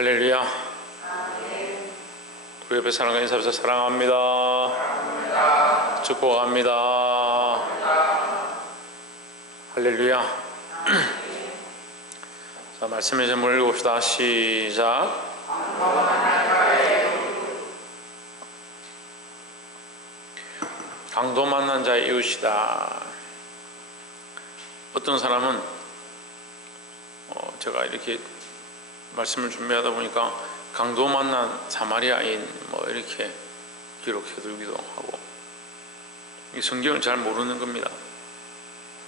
할렐루야. 우리 옆에 사랑하는 인사합시다. 사랑합니다. 축복합니다. 할렐루야. 자, 말씀을 좀 읽어봅시다. 시작. 강도 만난 자의 이웃이다. 어떤 사람은 제가 이렇게 말씀을 준비하다 보니까 강도 만난 사마리아인 이렇게 기록해두기도 하고, 이 성경을 잘 모르는 겁니다.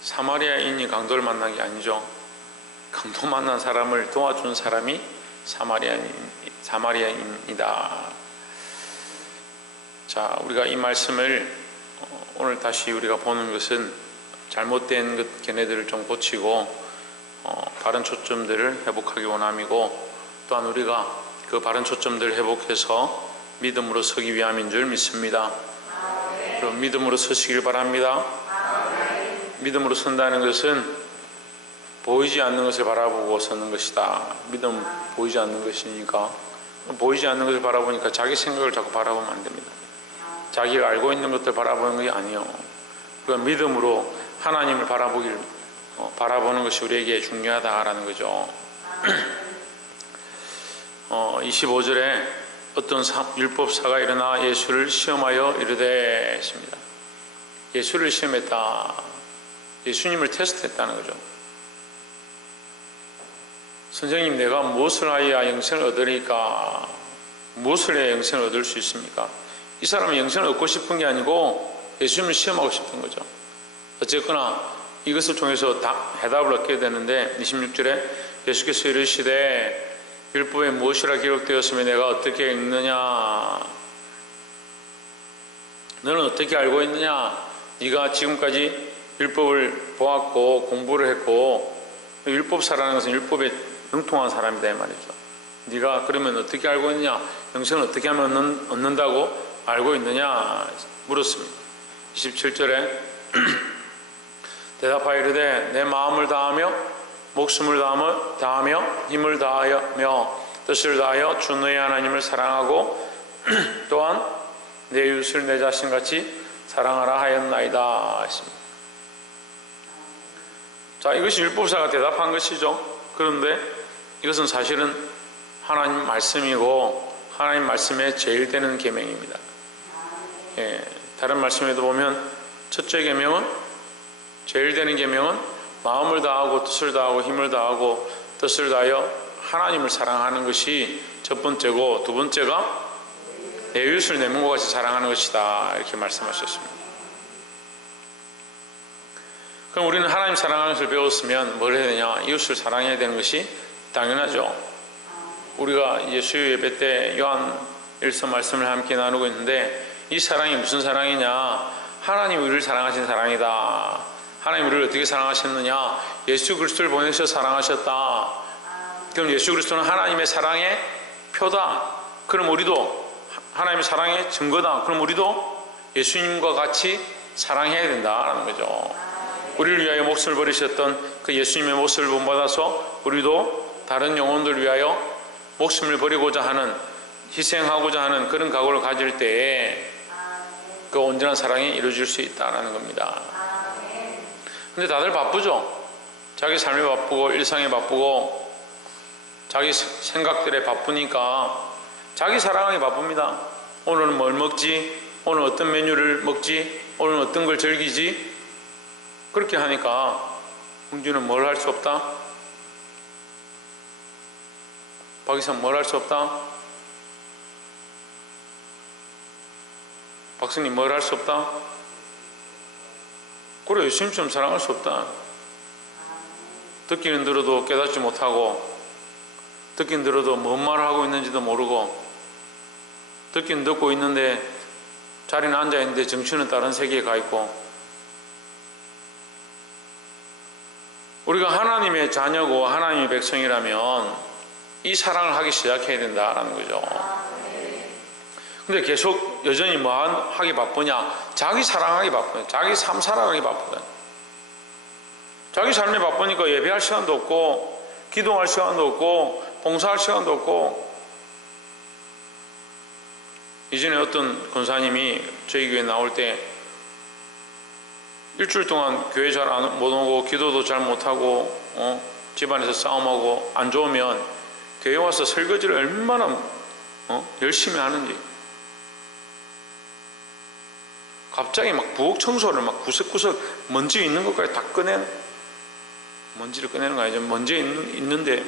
사마리아인이 강도를 만난 게 아니죠. 강도 만난 사람을 도와준 사람이 사마리아인이다. 자, 우리가 이 말씀을 오늘 다시 우리가 보는 것은 잘못된 것 걔네들을 좀 고치고 바른 초점들을 회복하기 원함이고, 또한 우리가 그 바른 초점들을 회복해서 믿음으로 서기 위함인 줄 믿습니다. 그럼 믿음으로 서시길 바랍니다. 믿음으로 선다는 것은 보이지 않는 것을 바라보고 서는 것이다. 믿음 보이지 않는 것이니까, 보이지 않는 것을 바라보니까 자기 생각을 자꾸 바라보면 안 됩니다. 자기가 알고 있는 것들 바라보는 게 아니에요. 그러니까 믿음으로 하나님을 바라보는 것이 우리에게 중요하다라는 거죠. 25절에 어떤 율법사가 일어나 예수를 시험하여 이르되 했습니다. 예수를 시험했다. 예수님을 테스트했다는 거죠. 선생님, 내가 무엇을 하여야 영생을 얻으리까? 무엇을 해야 영생을 얻을 수 있습니까? 이 사람은 영생을 얻고 싶은 게 아니고 예수님을 시험하고 싶은 거죠. 어쨌거나 이것을 통해서 해답을 얻게 되는데, 26절에 예수께서 이르시되 율법에 무엇이라 기록되었으면 내가 어떻게 읽느냐? 너는 어떻게 알고 있느냐? 네가 지금까지 율법을 보았고 공부를 했고, 율법사라는 것은 율법에 능통한 사람이다 이 말이죠. 네가 그러면 어떻게 알고 있느냐? 영생을 어떻게 하면 얻는다고 알고 있느냐? 물었습니다. 27절에 대답하여 이르되 내 마음을 다하며 목숨을 다하며 힘을 다하며 뜻을 다하여 주 너의 하나님을 사랑하고 또한 내 이웃을 내 자신같이 사랑하라 하였나이다 했습니다. 자, 이것이 율법사가 대답한 것이죠. 그런데 이것은 사실은 하나님 말씀이고 하나님 말씀에 제일 되는 계명입니다. 다른 말씀에도 보면 첫째 계명은, 제일 되는 계명은 마음을 다하고 뜻을 다하고 힘을 다하고 뜻을 다하여 하나님을 사랑하는 것이 첫 번째고, 두 번째가 내 이웃을 내 몸과 같이 사랑하는 것이다 이렇게 말씀하셨습니다. 그럼 우리는 하나님 사랑하는 것을 배웠으면 뭘 해야 되냐? 이웃을 사랑해야 되는 것이 당연하죠. 우리가 예수 예배 때 요한 1서 말씀을 함께 나누고 있는데, 이 사랑이 무슨 사랑이냐? 하나님 우리를 사랑하신 사랑이다. 하나님 우리를 어떻게 사랑하셨느냐? 예수 그리스도를 보내셔 사랑하셨다. 그럼 예수 그리스도는 하나님의 사랑의 표다. 그럼 우리도 하나님의 사랑의 증거다. 그럼 우리도 예수님과 같이 사랑해야 된다라는 거죠. 우리를 위하여 목숨을 버리셨던 그 예수님의 모습을 본받아서 우리도 다른 영혼들을 위하여 목숨을 버리고자 하는, 희생하고자 하는 그런 각오를 가질 때에 그 온전한 사랑이 이루어질 수 있다는 겁니다. 근데 다들 바쁘죠. 자기 삶에 바쁘고 일상에 바쁘고 자기 생각들에 바쁘니까 자기 사랑하기 바쁩니다. 오늘은 뭘 먹지? 오늘 어떤 메뉴를 먹지? 오늘 어떤 걸 즐기지? 그렇게 하니까 홍주는 뭘 할 수 없다? 박이상 뭘 할 수 없다? 박성님 뭘 할 수 없다? 그래, 예수님처럼 사랑할 수 없다. 듣기는 들어도 깨닫지 못하고, 듣긴 들어도 뭔 말을 하고 있는지도 모르고, 듣긴 듣고 있는데 자리는 앉아있는데 정신은 다른 세계에 가 있고, 우리가 하나님의 자녀고 하나님의 백성이라면 이 사랑을 하기 시작해야 된다라는 거죠. 근데 계속 여전히 하기 바쁘냐? 자기 사랑하기 바쁘냐? 자기 삶 살아가기 바쁘다. 자기 삶이 바쁘니까 예배할 시간도 없고 기도할 시간도 없고 봉사할 시간도 없고. 이전에 어떤 권사님이 저희 교회 나올 때 일주일 동안 교회 잘 못 오고 기도도 잘 못하고 집안에서 싸움하고 안 좋으면 교회 와서 설거지를 얼마나 열심히 하는지. 갑자기 막 부엌 청소를 막 구석구석 먼지 있는 것까지 다 먼지를 꺼내는 거 아니죠. 먼지 있는데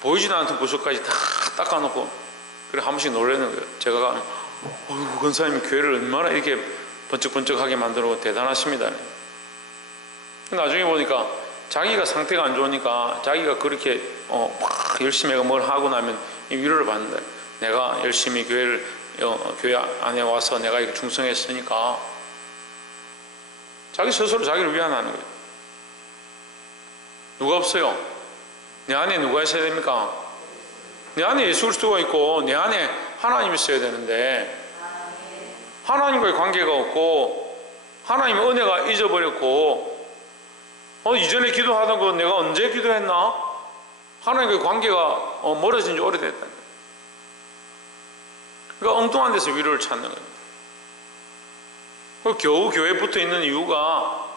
보이지도 않던 구석까지 다 닦아놓고 그래 한 번씩 놀라는 거예요. 제가 권사님이 교회를 얼마나 이렇게 번쩍번쩍하게 만들고 대단하십니다. 나중에 보니까 자기가 상태가 안 좋으니까 자기가 그렇게 막 열심히 뭘 하고 나면 위로를 받는다. 내가 열심히 교회 안에 와서 내가 이렇게 충성했으니까 자기 스스로 자기를 위안하는 거예요. 누가 없어요? 내 안에 누가 있어야 됩니까? 내 안에 예수 그리스도가 있고 내 안에 하나님이 있어야 되는데 하나님과의 관계가 없고 하나님의 은혜가 잊어버렸고 이전에 기도하던 거 내가 언제 기도했나? 하나님과의 관계가 멀어진 지 오래됐다. 그러니까 엉뚱한 데서 위로를 찾는 거예요. 겨우 교회에 붙어 있는 이유가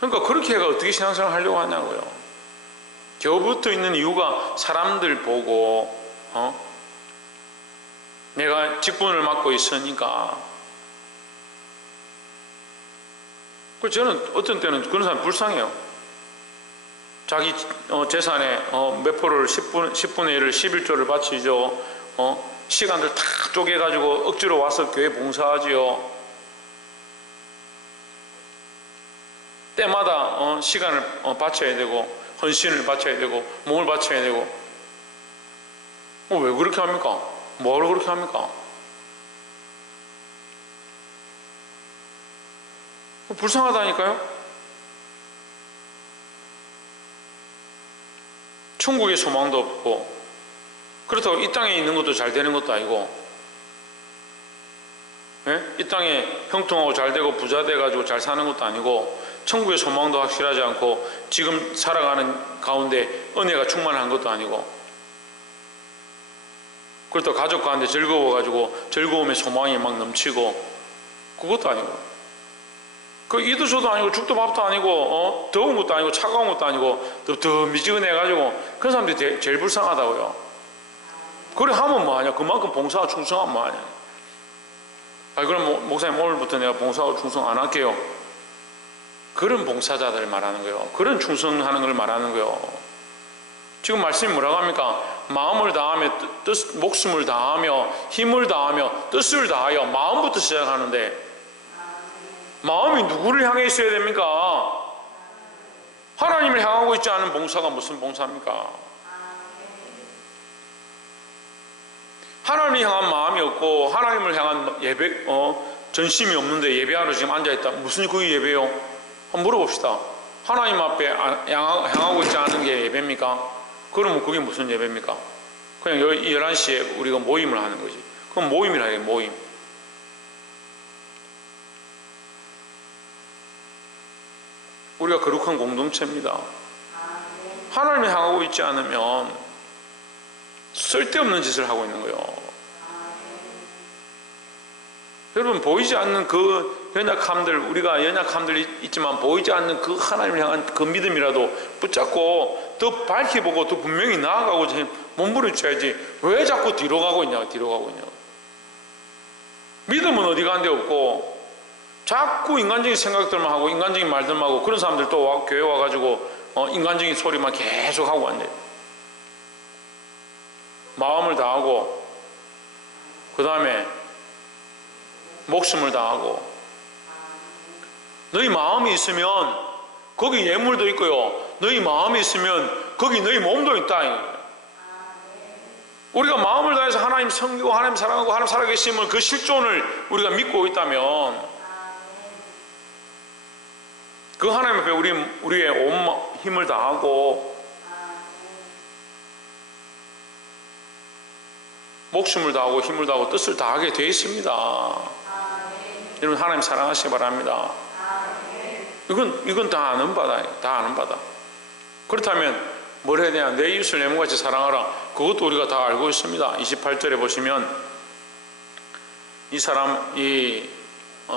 그러니까 그렇게 해가 어떻게 신앙생활 하려고 하냐고요. 겨우 붙어 있는 이유가 사람들 보고 내가 직분을 맡고 있으니까. 그래서 저는 어떤 때는 그런 사람 불쌍해요. 자기 재산에 몇 프로를 10분의 1을 11조를 바치죠. 시간들 다 쪼개가지고 억지로 와서 교회 봉사하지요. 때마다 시간을 바쳐야 되고 헌신을 바쳐야 되고 몸을 바쳐야 되고. 왜 그렇게 합니까? 뭐를 그렇게 합니까? 불쌍하다니까요. 천국의 소망도 없고 그렇다고 이 땅에 있는 것도 잘 되는 것도 아니고, 이 땅에 형통하고 잘 되고 부자 돼가지고 잘 사는 것도 아니고, 천국의 소망도 확실하지 않고 지금 살아가는 가운데 은혜가 충만한 것도 아니고, 그렇다고 가족 가운데 즐거워가지고 즐거움의 소망이 막 넘치고 그것도 아니고, 그 이도 저도 아니고 죽도 밥도 아니고 더운 것도 아니고 차가운 것도 아니고 더 미지근해가지고 그런 사람들이 제일 불쌍하다고요. 그래 하면 뭐하냐? 그만큼 봉사와 충성하면 뭐하냐? 그럼 목사님 오늘부터 내가 봉사하고 충성 안 할게요. 그런 봉사자들을 말하는 거예요. 그런 충성하는 걸 말하는 거예요. 지금 말씀이 뭐라고 합니까? 마음을 다하며 목숨을 다하며 힘을 다하며 뜻을 다하여 마음부터 시작하는데, 마음이 누구를 향해 있어야 됩니까? 하나님을 향하고 있지 않은 봉사가 무슨 봉사입니까? 하나님을 향한 마음이 없고 하나님을 향한 예배 전심이 없는데 예배하러 지금 앉아있다. 무슨 그게 예배요? 한번 물어봅시다. 하나님 앞에 향하고 있지 않은 게 예배입니까? 그러면 그게 무슨 예배입니까? 그냥 11시에 우리가 모임을 하는 거지. 그럼 모임이라 해요. 모임. 우리가 거룩한 공동체입니다. 하나님을 향하고 있지 않으면 쓸데없는 짓을 하고 있는 거예요. 여러분, 보이지 않는 그 연약함들, 우리가 연약함들이 있지만 보이지 않는 그 하나님을 향한 그 믿음이라도 붙잡고 더 밝히 보고 더 분명히 나아가고 몸부림쳐야지. 왜 자꾸 뒤로 가고 있냐? 믿음은 어디 가는 데 없고 자꾸 인간적인 생각들만 하고 인간적인 말들만 하고, 그런 사람들 또 교회 와가지고 인간적인 소리만 계속 하고 앉아요. 마음을 다하고 그 다음에 목숨을 다하고. 너희 마음이 있으면 거기 예물도 있고요, 너희 마음이 있으면 거기 너희 몸도 있다. 우리가 마음을 다해서 하나님 섬기고 하나님 사랑하고 하나님 살아계심을, 그 실존을 우리가 믿고 있다면 그 하나님 앞에 우리의 온 힘을 다하고 목숨을 다하고 힘을 다하고 뜻을 다하게 되어 있습니다. 여러분, 하나님 사랑하시기 바랍니다. 이건 다 아는 바다. 그렇다면 뭘 해야 되냐? 내 이웃을 내 몸같이 사랑하라. 그것도 우리가 다 알고 있습니다. 28절에 보시면 이 사람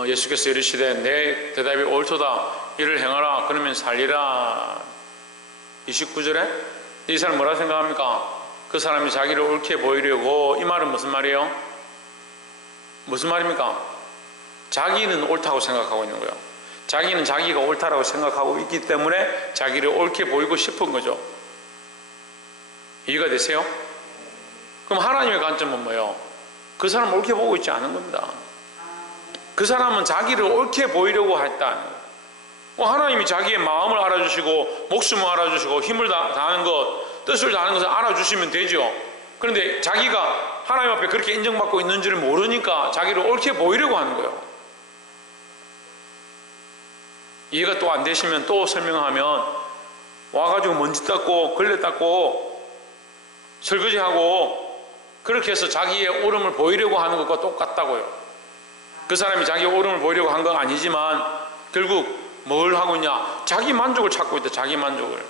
예수께서 이르시되 내 대답이 옳도다. 이를 행하라. 그러면 살리라. 29절에 이 사람 뭐라 생각합니까? 그 사람이 자기를 옳게 보이려고. 이 말은 무슨 말이에요? 무슨 말입니까? 자기는 옳다고 생각하고 있는 거예요. 자기는 자기가 옳다라고 생각하고 있기 때문에 자기를 옳게 보이고 싶은 거죠. 이해가 되세요? 그럼 하나님의 관점은 뭐예요? 그 사람 옳게 보고 있지 않은 겁니다. 그 사람은 자기를 옳게 보이려고 했다. 하나님이 자기의 마음을 알아주시고 목숨을 알아주시고 힘을 다하는 것, 뜻을 다하는 것을 알아주시면 되죠. 그런데 자기가 하나님 앞에 그렇게 인정받고 있는지를 모르니까 자기를 옳게 보이려고 하는 거예요. 이해가 또 안 되시면 또 설명하면 와가지고 먼지 닦고 걸레 닦고 설거지하고 그렇게 해서 자기의 옳음을 보이려고 하는 것과 똑같다고요. 그 사람이 자기의 옳음을 보이려고 한 건 아니지만 결국 뭘 하고 있냐? 자기 만족을 찾고 있다. 자기 만족을.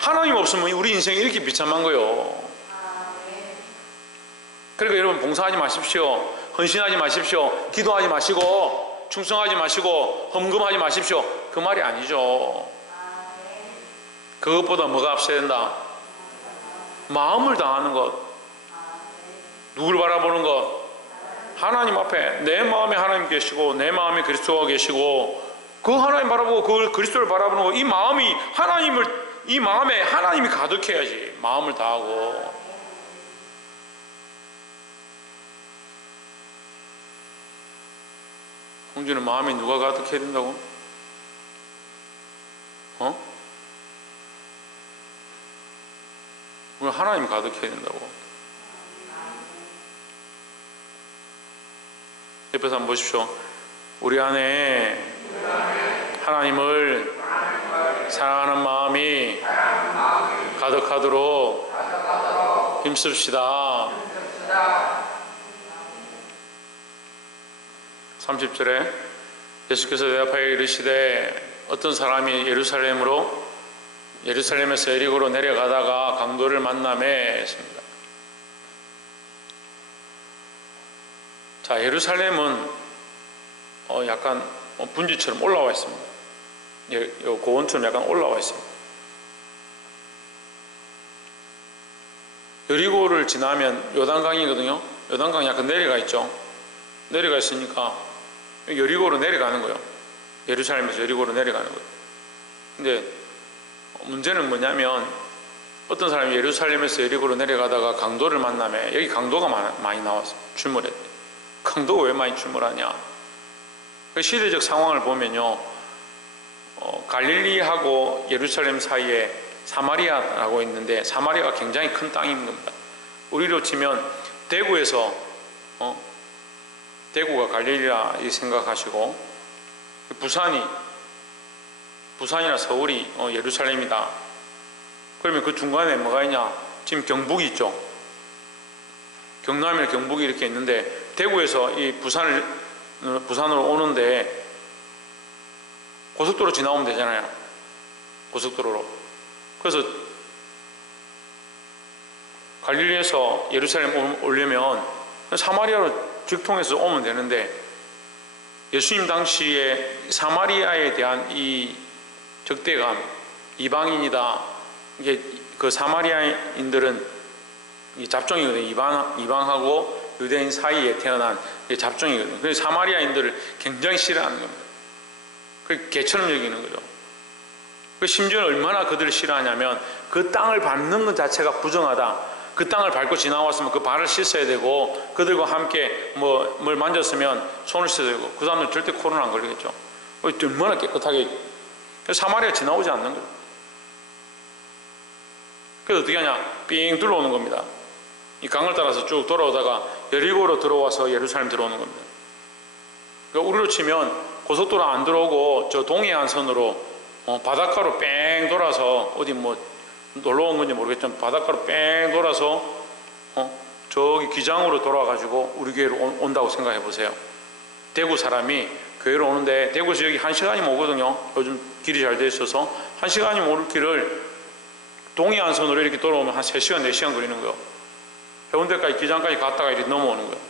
하나님 없으면 우리 인생이 이렇게 비참한 거예요. 그러니까 여러분 봉사하지 마십시오. 헌신하지 마십시오. 기도하지 마시고 충성하지 마시고 헌금하지 마십시오. 그 말이 아니죠. 그것보다 뭐가 앞서야 된다? 마음을 다하는 것. 누굴 바라보는 것? 하나님 앞에 내 마음에 하나님 계시고 내 마음에 그리스도가 계시고 그 하나님 바라보고 그 그리스도를 바라보는 거. 이 마음이 이 마음에 하나님이 가득해야지. 마음을 다하고. 홍주는 마음에 누가 가득해야 된다고? 우리 하나님 가득해야 된다고. 옆에서 한번 보십시오. 우리 안에 하나님을 사랑하는 마음이 가득하도록 힘씁시다. 30절에 예수께서 대답하여 이르시되 어떤 사람이 예루살렘에서 여리고로 내려가다가 강도를 만나매 했습니다. 자, 예루살렘은 약간 분지처럼 올라와 있습니다. 고원처럼 약간 올라와 있습니다. 여리고를 지나면 요단강이거든요. 요단강이 약간 내려가 있죠. 내려가 있으니까 여리고로 내려가는 거예요. 예루살렘에서 여리고로 내려가는 거예요. 근데 문제는 뭐냐면 어떤 사람이 예루살렘에서 여리고로 내려가다가 강도를 만나매. 여기 강도가 많이 나왔어요. 출몰했대. 강도가 왜 많이 출몰하냐? 그 시대적 상황을 보면요, 갈릴리하고 예루살렘 사이에 사마리아라고 있는데 사마리아가 굉장히 큰 땅인 겁니다. 우리로 치면 대구에서 대구가 갈릴리라 생각하시고 부산이나 서울이 예루살렘이다. 그러면 그 중간에 뭐가 있냐? 지금 경북이 있죠. 경남이나 경북이 이렇게 있는데 대구에서 이 부산으로 오는데 고속도로 지나오면 되잖아요. 고속도로로. 그래서 갈릴리에서 예루살렘 오려면 사마리아로 직통해서 오면 되는데 예수님 당시에 사마리아에 대한 이 적대감, 이방인이다. 이게 그 사마리아인들은 이 잡종이거든요. 이방하고 유대인 사이에 태어난 잡종이거든요. 그래서 사마리아인들을 굉장히 싫어하는 겁니다. 그 개처럼 여기는 거죠. 그 심지어 얼마나 그들을 싫어하냐면 그 땅을 밟는 것 자체가 부정하다. 그 땅을 밟고 지나왔으면 그 발을 씻어야 되고 그들과 함께 뭘 만졌으면 손을 씻어야 되고 그 사람들 절대 코로나 안 걸리겠죠. 얼마나 깨끗하게. 사마리아 지나오지 않는 거예요. 그래서 어떻게 하냐? 삥 둘러오는 겁니다. 이 강을 따라서 쭉 돌아오다가 여리고로 들어와서 예루살렘 들어오는 겁니다. 그러니까 우리로 치면 고속도로 안 들어오고 저 동해안선으로 바닷가로 뺑 돌아서 어디 놀러 온 건지 모르겠지만 바닷가로 뺑 돌아서 저기 기장으로 돌아가지고 우리 교회로 온다고 생각해 보세요. 대구 사람이 교회로 오는데 대구에서 여기 1시간이면 오거든요. 요즘 길이 잘 돼 있어서 1시간이면 올 길을 동해안선으로 이렇게 돌아오면 한 3시간, 4시간 걸리는 거예요. 해운대까지 기장까지 갔다가 이렇게 넘어오는 거예요.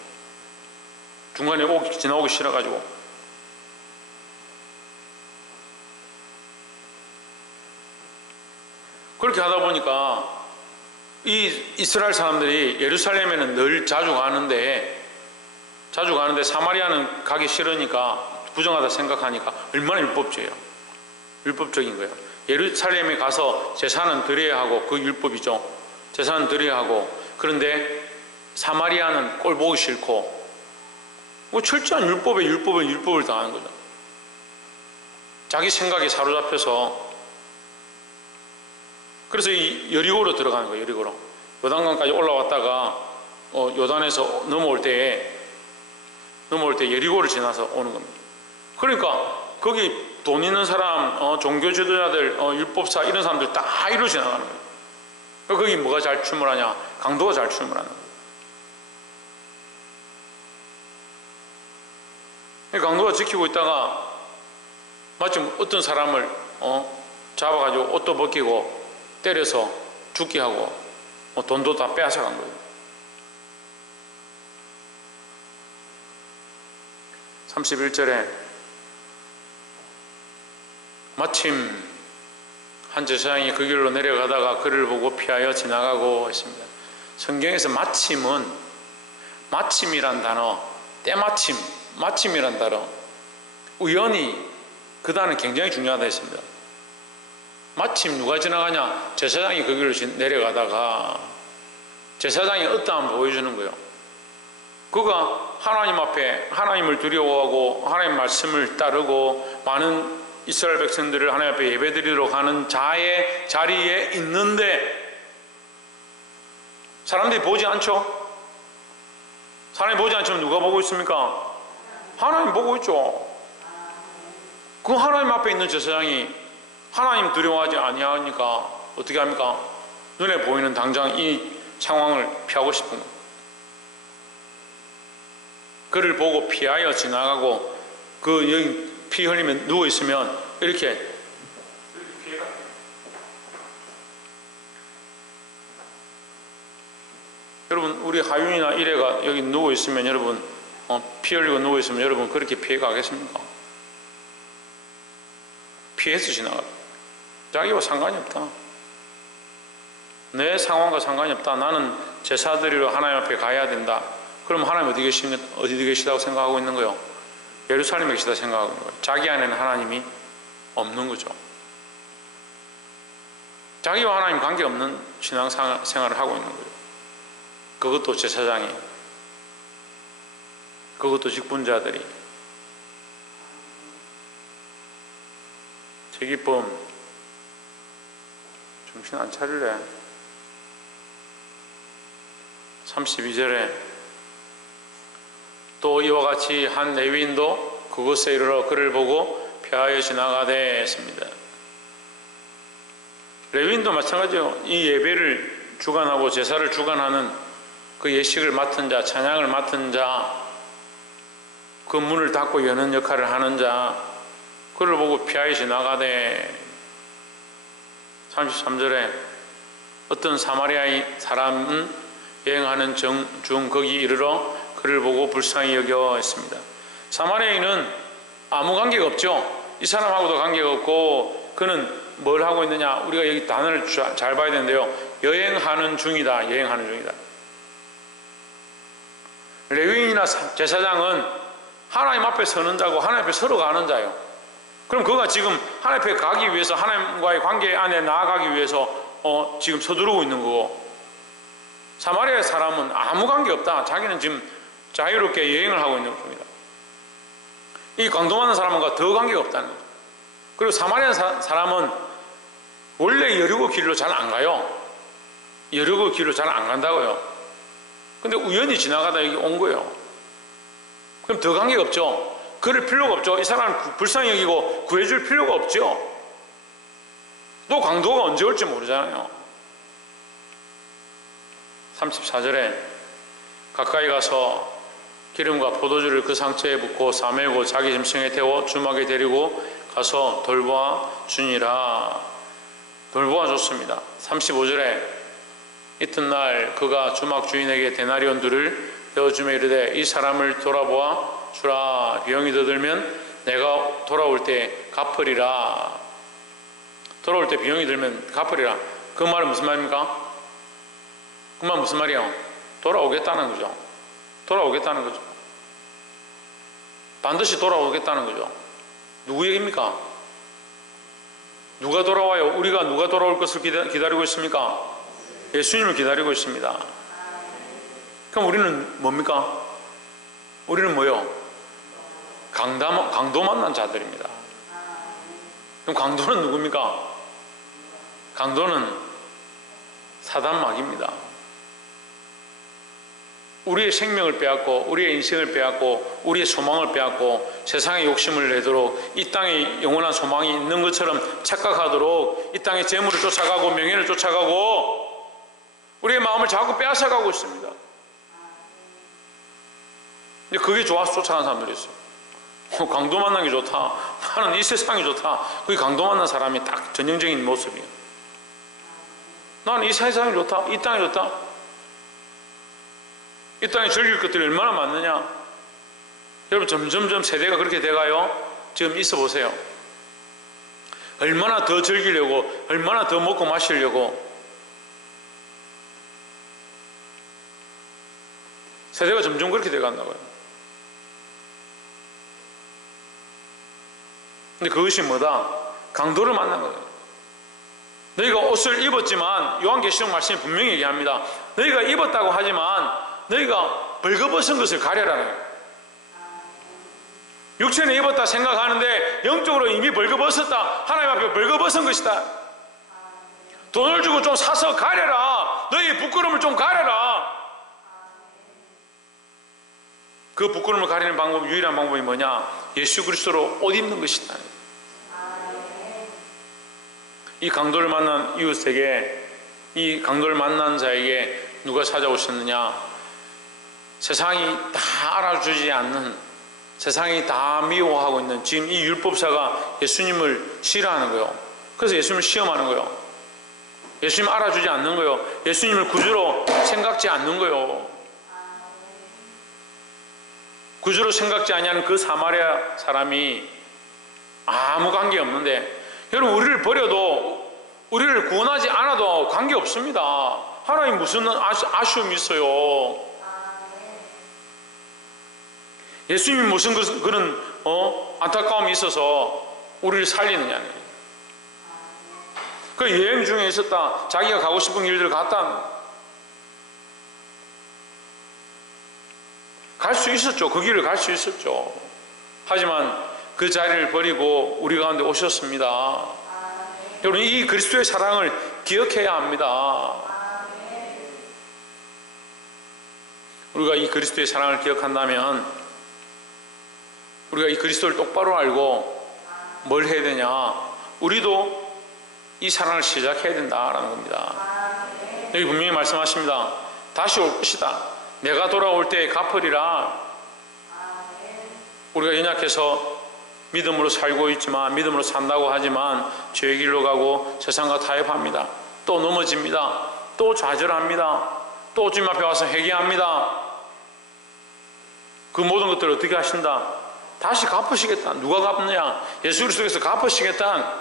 중간에 지나오기 싫어가지고. 그렇게 하다 보니까 이 이스라엘 사람들이 예루살렘에는 늘 자주 가는데 사마리아는 가기 싫으니까, 부정하다 생각하니까 얼마나 율법적인 거예요. 예루살렘에 가서 제사는 드려야 하고, 그 율법이죠. 제사는 드려야 하고, 그런데 사마리아는 꼴 보기 싫고, 뭐 철저한 율법을 당하는 거죠. 자기 생각에 사로잡혀서. 그래서 이 여리고로 들어가는 거예요. 여리고로 요단강까지 올라왔다가 요단에서 넘어올 때 여리고를 지나서 오는 겁니다. 그러니까 거기 돈 있는 사람, 종교 지도자들, 율법사 이런 사람들 다 이리로 지나가는 거예요. 거기 뭐가 잘 출몰하냐? 강도가 잘 출몰하는 거예요. 강도가 지키고 있다가 마침 어떤 사람을 잡아가지고 옷도 벗기고 때려서 죽게 하고 돈도 다 빼앗아간 거예요. 31절에 마침 한 제사장이 그 길로 내려가다가 그를 보고 피하여 지나가고 했습니다. 성경에서 마침이란 단어, 때마침, 마침이란 단어, 우연히, 그 단어는 굉장히 중요하다 했습니다. 마침 누가 지나가냐? 제사장이 그 길로 내려가다가 제사장이 어떠함 보여주는 거예요. 그가 하나님 앞에 하나님을 두려워하고 하나님 말씀을 따르고 많은 이스라엘 백성들을 하나님 앞에 예배드리러 가는 자의 자리에 있는데 사람들이 보지 않죠? 사람이 보지 않지만 누가 보고 있습니까? 하나님 보고 있죠. 그 하나님 앞에 있는 제사장이 하나님 두려워하지 아니하니까 어떻게 합니까? 눈에 보이는 당장 이 상황을 피하고 싶은 거예요. 그를 보고 피하여 지나가고, 그 여기 피 흘리면 누워 있으면 이렇게 피해가. 여러분, 우리 하윤이나 이래가 여기 누워 있으면 여러분 피 흘리고 누워 있으면 여러분 그렇게 피해가겠습니까? 피해서 지나가. 자기와 상관이 없다. 내 상황과 상관이 없다. 나는 제사 드리러 하나님 앞에 가야 된다. 그럼 하나님 어디 계시다고 생각하고 있는 거예요? 예루살렘에 계시다 생각하고 있는 거예요. 자기 안에는 하나님이 없는 거죠. 자기와 하나님 관계없는 신앙생활을 하고 있는 거예요. 그것도 제사장이, 그것도 직분자들이. 제기쁨, 정신 안 차릴래? 32절에 또 이와 같이 한 레위인도 그곳에 이르러 그를 보고 피하여 지나가되 했습니다. 레위인도 마찬가지요. 이 예배를 주관하고 제사를 주관하는 그 예식을 맡은 자, 찬양을 맡은 자, 그 문을 닫고 여는 역할을 하는 자, 그를 보고 피하여 지나가되. 33절에 어떤 사마리아의 사람은 여행하는 중 거기 이르러 그를 보고 불쌍히 여겨 했습니다. 사마리아인은 아무 관계가 없죠. 이 사람하고도 관계가 없고, 그는 뭘 하고 있느냐? 우리가 여기 단어를 잘 봐야 되는데요. 여행하는 중이다. 레위인이나 제사장은 하나님 앞에 서는 자고 하나님 앞에 서러 가는 자예요. 그럼 그가 지금 하나님 앞에 가기 위해서, 하나님과의 관계 안에 나아가기 위해서 지금 서두르고 있는 거고, 사마리아 사람은 아무 관계 없다. 자기는 지금 자유롭게 여행을 하고 있는 겁니다. 이 강동하는 사람과 더 관계가 없다는 거죠. 그리고 사마리아 사람은 원래 여리고 길로 잘 안 가요. 여리고 길로 잘 안 간다고요. 근데 우연히 지나가다 여기 온 거예요. 그럼 더 관계가 없죠. 그럴 필요가 없죠. 이 사람을 불쌍히 여기고 구해줄 필요가 없죠. 또 강도가 언제 올지 모르잖아요. 34절에 가까이 가서 기름과 포도주를 그 상처에 붓고 싸매고 자기 짐승에 태워 주막에 데리고 가서 돌보아 주니라. 돌보아줬습니다. 35절에 이튿날 그가 주막 주인에게 데나리온들을 내어주며 이르되 이 사람을 돌아보아 주라. 비용이 더 들면 내가 돌아올 때 갚으리라. 돌아올 때 비용이 들면 갚으리라. 그 말은 무슨 말입니까? 그 말 무슨 말이에요? 돌아오겠다는 거죠. 돌아오겠다는 거죠. 반드시 돌아오겠다는 거죠. 누구 얘기입니까? 누가 돌아와요? 우리가 누가 돌아올 것을 기다리고 있습니까? 예수님을 기다리고 있습니다. 그럼 우리는 뭡니까? 우리는 뭐요? 강도 만난 자들입니다. 그럼 강도는 누굽니까? 강도는 사단마귀입니다. 우리의 생명을 빼앗고 우리의 인생을 빼앗고 우리의 소망을 빼앗고 세상의 욕심을 내도록 이 땅에 영원한 소망이 있는 것처럼 착각하도록 이 땅의 재물을 쫓아가고 명예를 쫓아가고 우리의 마음을 자꾸 빼앗아가고 있습니다. 근데 그게 좋아서 쫓아가는 사람들이 있어요. 강도 만나는 게 좋다. 나는 이 세상이 좋다. 그게 강도 만난 사람이 딱 전형적인 모습이에요. 나는 이 세상이 좋다. 이 땅이 좋다. 이 땅에 즐길 것들이 얼마나 많느냐. 여러분 점점점 세대가 그렇게 돼가요. 지금 있어 보세요. 얼마나 더 즐기려고 얼마나 더 먹고 마시려고 세대가 점점 그렇게 돼간다고요. 근데 그것이 뭐다? 강도를 만난 거예요. 너희가 옷을 입었지만 요한계시록 말씀이 분명히 얘기합니다. 너희가 입었다고 하지만 너희가 벌거벗은 것을 가려라는 거예요. 육체는 입었다 생각하는데 영적으로 이미 벌거벗었다. 하나님 앞에 벌거벗은 것이다. 돈을 주고 좀 사서 가려라. 너희의 부끄러움을 좀 가려라. 그 부끄러움을 가리는 방법, 유일한 방법이 뭐냐? 예수 그리스도로 옷 입는 것이다. 이 강도를 만난 이웃에게, 이 강도를 만난 자에게 누가 찾아오셨느냐? 세상이 다 알아주지 않는, 세상이 다 미워하고 있는 지금 이 율법사가 예수님을 싫어하는 거예요. 그래서 예수님을 시험하는 거예요. 예수님 알아주지 않는 거예요. 예수님을 구주로 생각지 않는 거예요. 구주로 생각지 아니하는 그 사마리아 사람이 아무 관계 없는데, 여러분 우리를 버려도 우리를 구원하지 않아도 관계 없습니다. 하나님 무슨 아쉬움이 있어요. 예수님이 무슨 그런 안타까움이 있어서 우리를 살리느냐는 거예요. 그 여행 중에 있었다. 자기가 가고 싶은 길들을 갔다. 갈 수 있었죠. 그 길을 갈 수 있었죠. 하지만 그 자리를 버리고 우리 가운데 오셨습니다. 여러분 이 그리스도의 사랑을 기억해야 합니다. 우리가 이 그리스도의 사랑을 기억한다면 우리가 이 그리스도를 똑바로 알고 뭘 해야 되냐? 우리도 이 사랑을 시작해야 된다라는 겁니다. 여기 분명히 말씀하십니다. 다시 올 것이다. 내가 돌아올 때 갚으리라. 우리가 연약해서 믿음으로 살고 있지만, 믿음으로 산다고 하지만 죄의 길로 가고 세상과 타협합니다. 또 넘어집니다. 또 좌절합니다. 또 주님 앞에 와서 회개합니다. 그 모든 것들을 어떻게 하신다? 다시 갚으시겠다. 누가 갚느냐? 예수 그리스도께서 갚으시겠다.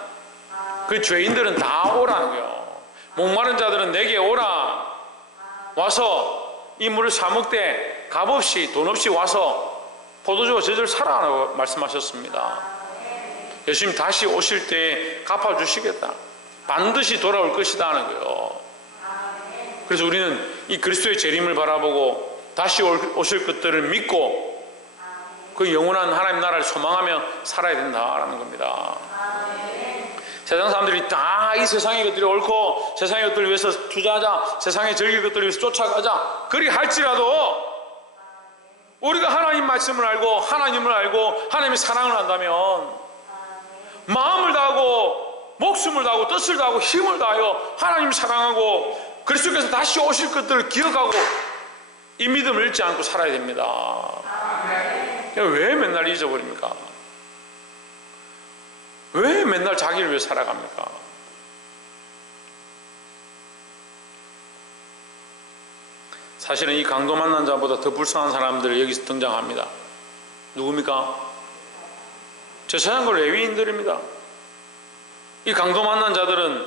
그 죄인들은 다 오라는 거예요. 목마른 자들은 내게 오라. 와서 이 물을 사 먹되 값없이 돈 없이 와서 포도주와 저절 사라라고 말씀하셨습니다. 예수님 다시 오실 때 갚아주시겠다. 반드시 돌아올 것이다 하는 거예요. 그래서 우리는 이 그리스도의 재림을 바라보고 다시 오실 것들을 믿고 그 영원한 하나님 나라를 소망하며 살아야 된다라는 겁니다. 세상 사람들이 다 이 세상의 것들이 옳고 세상의 것들을 위해서 투자하자, 세상의 즐길 것들을 위해서 쫓아가자, 그리 할지라도 우리가 하나님 말씀을 알고 하나님을 알고 하나님의 사랑을 한다면 마음을 다하고 목숨을 다하고 뜻을 다하고 힘을 다하여 하나님을 사랑하고 그리스도께서 다시 오실 것들을 기억하고 이 믿음을 잃지 않고 살아야 됩니다. 왜 맨날 잊어버립니까? 왜 맨날 자기를 위해 살아갑니까? 사실은 이 강도 만난 자보다 더 불쌍한 사람들이 여기서 등장합니다. 누굽니까? 제사장과 레위인들입니다. 이 강도 만난 자는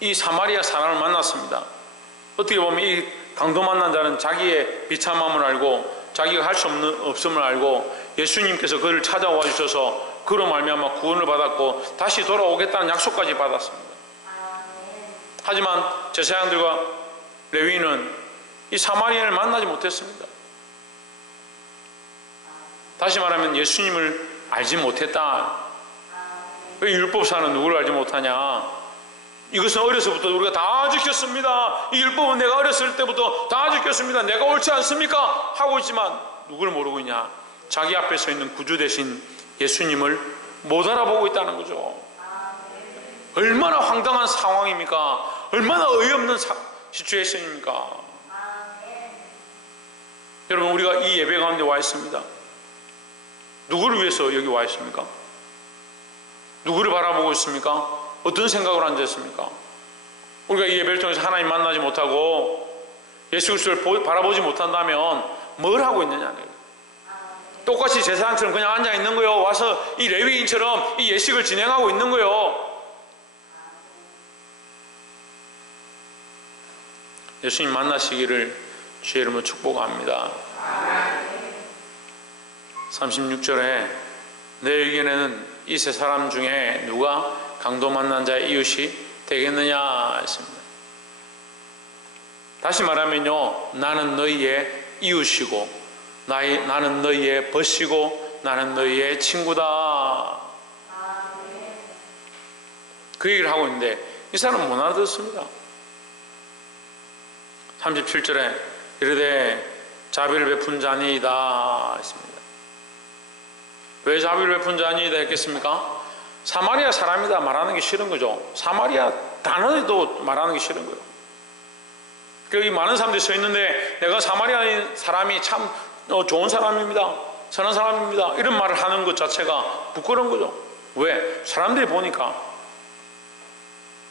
이 사마리아 사람을 만났습니다. 어떻게 보면 이 강도 만난 자는 자기의 비참함을 알고 자기가 할 수 없음을 알고 예수님께서 그를 찾아와 주셔서 그로 말미암아 구원을 받았고 다시 돌아오겠다는 약속까지 받았습니다. 하지만 제사장들과 레위인은 이 사마리아를 만나지 못했습니다. 다시 말하면 예수님을 알지 못했다. 왜 율법사는 누구를 알지 못하냐? 이것은 어려서부터 우리가 다 지켰습니다. 이 율법은 내가 어렸을 때부터 다 지켰습니다. 내가 옳지 않습니까? 하고 있지만 누구를 모르고 있냐? 자기 앞에 서 있는 구주 대신 예수님을 못 알아보고 있다는 거죠. 얼마나 황당한 상황입니까? 얼마나 어이없는 시츄에이션입니까? 여러분, 우리가 이 예배 가운데 와 있습니다. 누구를 위해서 여기 와 있습니까? 누구를 바라보고 있습니까? 어떤 생각으로 앉아있습니까? 우리가 이 예배를 통해서 하나님 만나지 못하고 예수 그리스도를 바라보지 못한다면 뭘 하고 있느냐? 똑같이 제사장처럼 그냥 앉아 있는 거요. 와서 이 레위인처럼 이 예식을 진행하고 있는 거요. 예수님 만나시기를 주의 이름으로 축복합니다. 36절에 내 의견에는 이 세 사람 중에 누가 강도 만난 자의 이웃이 되겠느냐 했습니다. 다시 말하면요, 나는 너희의 이웃이고 나는 너희의 벗이고 나는 너희의 친구다. 그 얘기를 하고 있는데 이 사람은 못 알아듣습니다. 37절에 이르되 자비를 베푼 자니이다 했습니다. 왜 자비를 베푼 자니이다 했겠습니까? 사마리아 사람이다 말하는 게 싫은 거죠. 사마리아 단어도 말하는 게 싫은 거예요. 여기 많은 사람들이 서 있는데 내가 사마리아 사람이 참 좋은 사람입니다, 선한 사람입니다, 이런 말을 하는 것 자체가 부끄러운 거죠. 왜? 사람들이 보니까.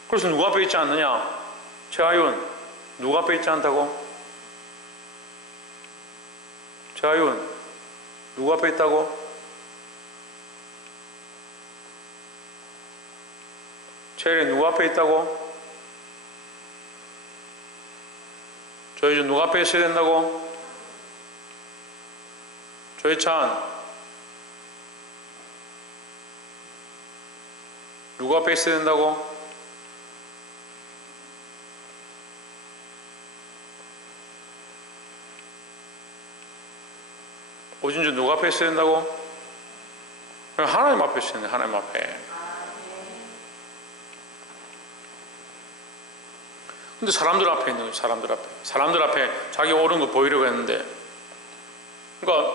그래서 누구 앞에 있지 않느냐? 최하윤, 누구 앞에 있지 않다고? 최하윤, 누구 앞에 있다고? 최일이 누구 앞에 있다고? 조혜준 누구 앞에 있어야 된다고? 조혜찬 누구 앞에 있어야 된다고? 오진주 누구 앞에 있어야 된다고? 하나님 앞에 있어야 된다. 하나님 앞에. 근데 사람들 앞에 있는 거예요. 사람들 앞에 자기 옳은 거 보이려고 했는데, 그러니까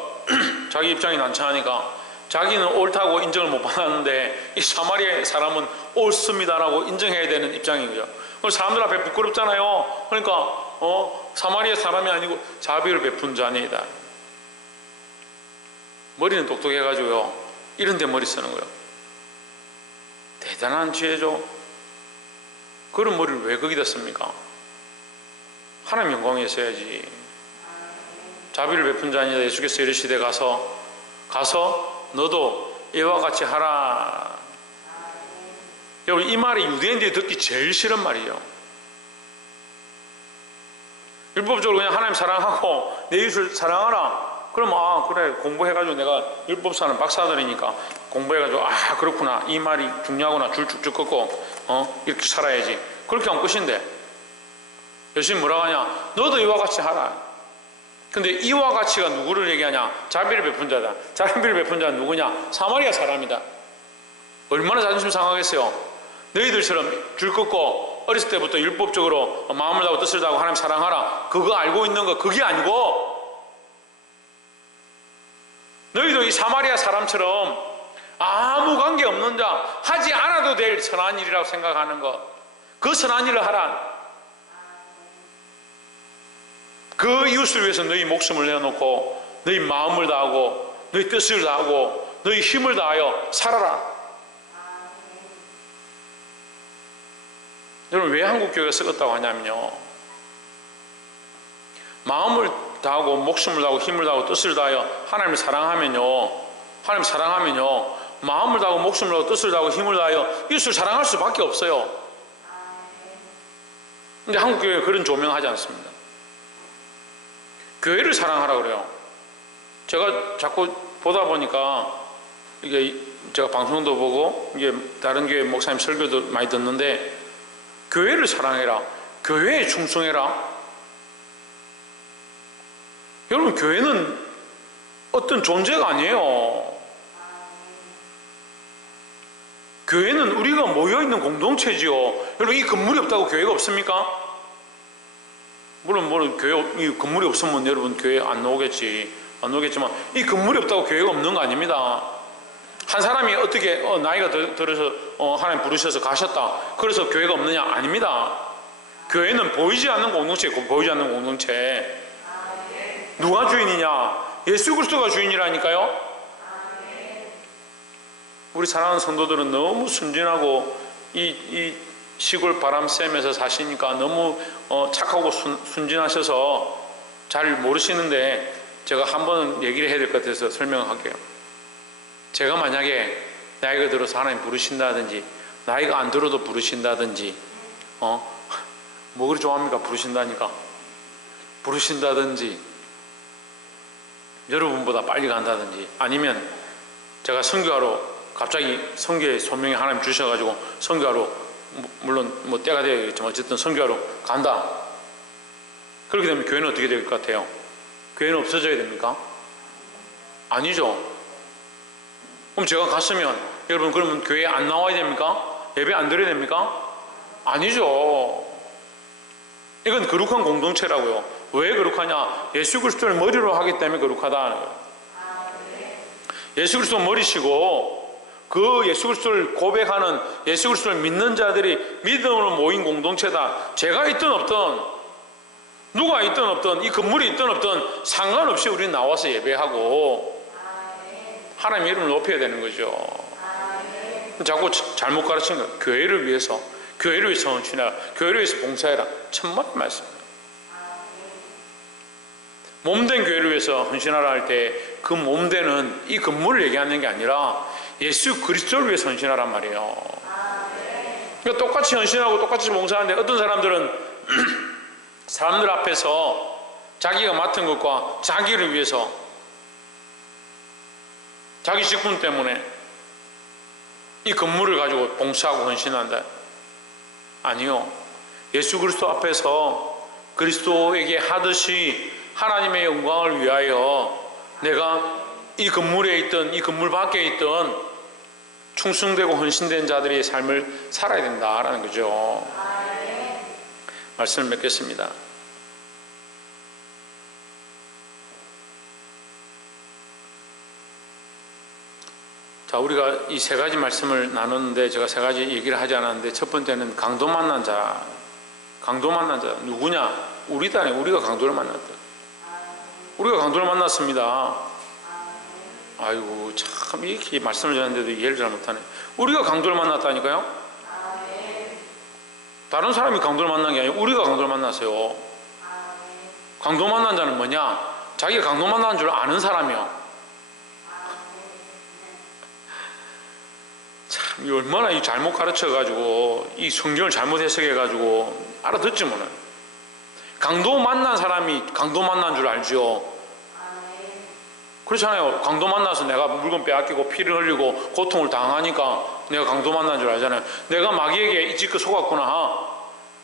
자기 입장이 난처하니까 자기는 옳다고 인정을 못 받았는데 이 사마리아 사람은 옳습니다라고 인정해야 되는 입장인 거죠. 그럼 사람들 앞에 부끄럽잖아요. 그러니까 사마리아 사람이 아니고 자비를 베푼 자니이다. 머리는 똑똑해가지고요, 이런 데 머리 쓰는 거예요. 대단한 지혜죠. 그런 머리를 왜 거기다 씁니까? 하나님 영광에 써야지. 자비를 베푼 자니이다. 예수께서 이르시되 가서 너도 이와 같이 하라. 여러분, 이 말이 유대인들이 듣기 제일 싫은 말이에요. 율법적으로 그냥 하나님 사랑하고 내 이웃을 사랑하라. 그럼 그래, 공부해가지고 내가 율법사는 박사들이니까 공부해가지고 그렇구나, 이 말이 중요하구나, 줄 쭉쭉 긋고 이렇게 살아야지. 그렇게 하면 끝인데 예수님 뭐라고 하냐? 너도 이와 같이 하라. 근데 이와 같이가 누구를 얘기하냐? 자비를 베푼 자다. 자비를 베푼 자는 누구냐? 사마리아 사람이다. 얼마나 자존심 상하겠어요. 너희들처럼 줄 긋고 어렸을 때부터 율법적으로 마음을 다하고 뜻을 다하고 하나님 사랑하라, 그거 알고 있는 거, 그게 아니고 너희도 이 사마리아 사람처럼 아무 관계 없는 자, 하지 않아도 될 선한 일이라고 생각하는 것, 그 선한 일을 하라. 그 이웃을 위해서 너희 목숨을 내어놓고 너희 마음을 다하고 너희 뜻을 다하고 너희 힘을 다하여 살아라. 여러분, 왜 한국교회가 썩었다고 하냐면요, 마음을 다하고 목숨을 다하고 힘을 다하고 뜻을 다하여 하나님을 사랑하면요, 마음을 다하고 목숨을 다하고 뜻을 다하고 힘을 다하여 이웃을 사랑할 수밖에 없어요. 근데 한국교회는 그런 조명하지 않습니다. 교회를 사랑하라 그래요. 제가 자꾸 보다 보니까 이게 제가 방송도 보고 이게 다른 교회 목사님 설교도 많이 듣는데, 교회를 사랑해라, 교회에 충성해라. 여러분, 교회는 어떤 존재가 아니에요. 교회는 우리가 모여있는 공동체지요. 여러분, 이 건물이 없다고 교회가 없습니까? 물론 교회, 이 건물이 없으면 여러분 교회 안 오겠지만 이 건물이 없다고 교회가 없는 거 아닙니다. 한 사람이 어떻게 나이가 들어서 하나님 부르셔서 가셨다, 그래서 교회가 없느냐? 아닙니다. 교회는 보이지 않는 공동체, 보이지 않는 공동체. 누가 주인이냐? 예수 그리스도가 주인이라니까요. 우리 사랑하는 성도들은 너무 순진하고 이 시골 바람 쐬면서 사시니까 너무 착하고 순진하셔서 잘 모르시는데, 제가 한 번은 얘기를 해야 될 것 같아서 설명할게요. 제가 만약에 나이가 들어서 하나님 부르신다든지, 나이가 안 들어도 부르신다든지, 뭐 그리 좋아합니까? 부르신다든지 여러분보다 빨리 간다든지, 아니면 제가 선교하러 갑자기 선교의 소명이 하나님 주셔가지고 선교하러, 물론 뭐 때가 되겠지만 어쨌든 선교하러 간다. 그렇게 되면 교회는 어떻게 될 것 같아요? 교회는 없어져야 됩니까? 아니죠. 그럼 제가 갔으면 여러분 그러면 교회에 안 나와야 됩니까? 예배 안 드려야 됩니까? 아니죠. 이건 거룩한 공동체라고요. 왜 거룩하냐? 예수 그리스도를 머리로 하기 때문에 거룩하다는 거예요. 예수 그리스도 머리시고 그 예수 그리스도를 고백하는, 예수 그리스도를 믿는 자들이 믿음으로 모인 공동체다. 제가 있든 없든, 누가 있든 없든, 이 건물이 있든 없든 상관없이 우리는 나와서 예배하고 하나님의 이름을 높여야 되는 거죠. 자꾸 잘못 가르친 거예요. 교회를 위해서 헌신하라, 교회를 위해서 봉사해라. 천만 말씀입니다. 몸된 교회를 위해서 헌신하라 할 때 그 몸되는 이 건물을 얘기하는 게 아니라 예수 그리스도를 위해서 헌신하란 말이에요. 그러니까 똑같이 헌신하고 똑같이 봉사하는데, 어떤 사람들은 사람들 앞에서 자기가 맡은 것과 자기를 위해서, 자기 직분 때문에 이 건물을 가지고 봉사하고 헌신한다. 아니요. 예수 그리스도 앞에서 그리스도에게 하듯이 하나님의 영광을 위하여 내가 이 건물에 있든 이 건물 밖에 있든 충성되고 헌신된 자들의 삶을 살아야 된다라는 거죠. 말씀을 맺겠습니다. 자, 우리가 이 세 가지 말씀을 나눴는데, 제가 세 가지 얘기를 하지 않았는데, 첫 번째는 강도 만난 자. 누구냐? 우리다. 우리가 강도를 만났다. 우리가 강도를 만났습니다. 아이고, 참 이렇게 말씀을 전했는데도 이해를 잘 못하네. 우리가 강도를 만났다니까요. 다른 사람이 강도를 만난 게 아니고 우리가 강도를 만났어요. 강도 만난 자는 뭐냐? 자기가 강도 만난 줄 아는 사람이요. 참, 얼마나 이 잘못 가르쳐가지고 이 성경을 잘못 해석해가지고 알아듣지 못해. 강도 만난 사람이 강도 만난 줄 알죠. 그렇잖아요. 강도 만나서 내가 물건 빼앗기고 피를 흘리고 고통을 당하니까 내가 강도 만난 줄 알잖아요. 내가 마귀에게 이지껏 속았구나.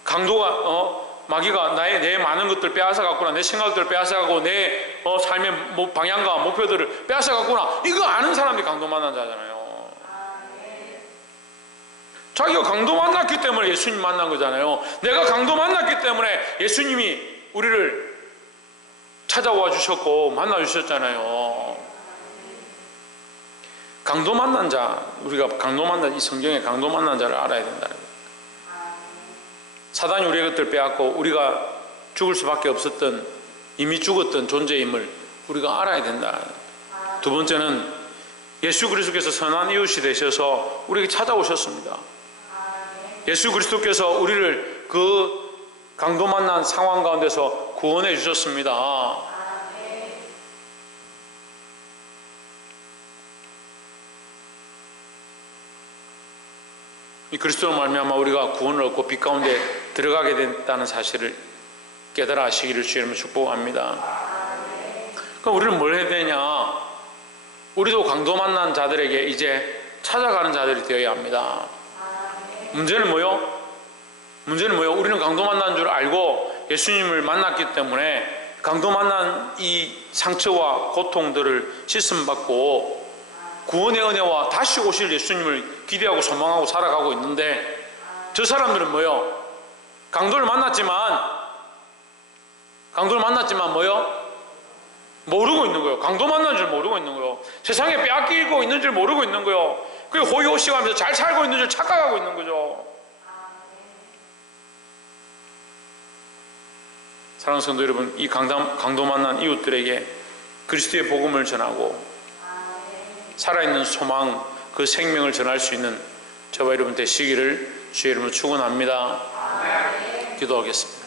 강도가 마귀가 내 많은 것들 빼앗아갔구나. 내 생각들을 빼앗아가고 내 삶의 방향과 목표들을 빼앗아갔구나. 이거 아는 사람이 강도 만난 자잖아요. 자기가 강도 만났기 때문에 예수님 만난 거잖아요. 내가 강도 만났기 때문에 예수님이 우리를 찾아와 주셨고 만나 주셨잖아요. 강도 만난 자, 우리가 강도 만난, 이 성경에 강도 만난 자를 알아야 된다는 거예요. 사단이 우리의 것들 빼앗고 우리가 죽을 수밖에 없었던, 이미 죽었던 존재임을 우리가 알아야 된다. 두 번째는 예수 그리스도께서 선한 이웃이 되셔서 우리에게 찾아오셨습니다. 예수 그리스도께서 우리를 그 강도 만난 상황 가운데서 구원해 주셨습니다. 이 그리스도로 말미암아 우리가 구원을 얻고 빛 가운데 들어가게 됐다는 사실을 깨달아 하시기를 주의 이름으로 축복합니다. 그럼 우리는 뭘 해야 되냐? 우리도 강도 만난 자들에게 이제 찾아가는 자들이 되어야 합니다. 문제는 뭐요? 우리는 강도 만난 줄 알고 예수님을 만났기 때문에 강도 만난 이 상처와 고통들을 씻음받고 구원의 은혜와 다시 오실 예수님을 기대하고 소망하고 살아가고 있는데, 저 사람들은 뭐요? 강도를 만났지만 뭐요? 모르고 있는 거예요. 강도 만난 줄 모르고 있는 거예요. 세상에 빼앗기고 있는 줄 모르고 있는 거예요. 그리고 호의호식하면서 잘 살고 있는 줄 착각하고 있는 거죠. 사랑하는 성도 여러분, 이 강도 만난 이웃들에게 그리스도의 복음을 전하고 살아있는 소망, 그 생명을 전할 수 있는 저와 여러분 되시기를 주의 이름으로 축원합니다. 기도하겠습니다.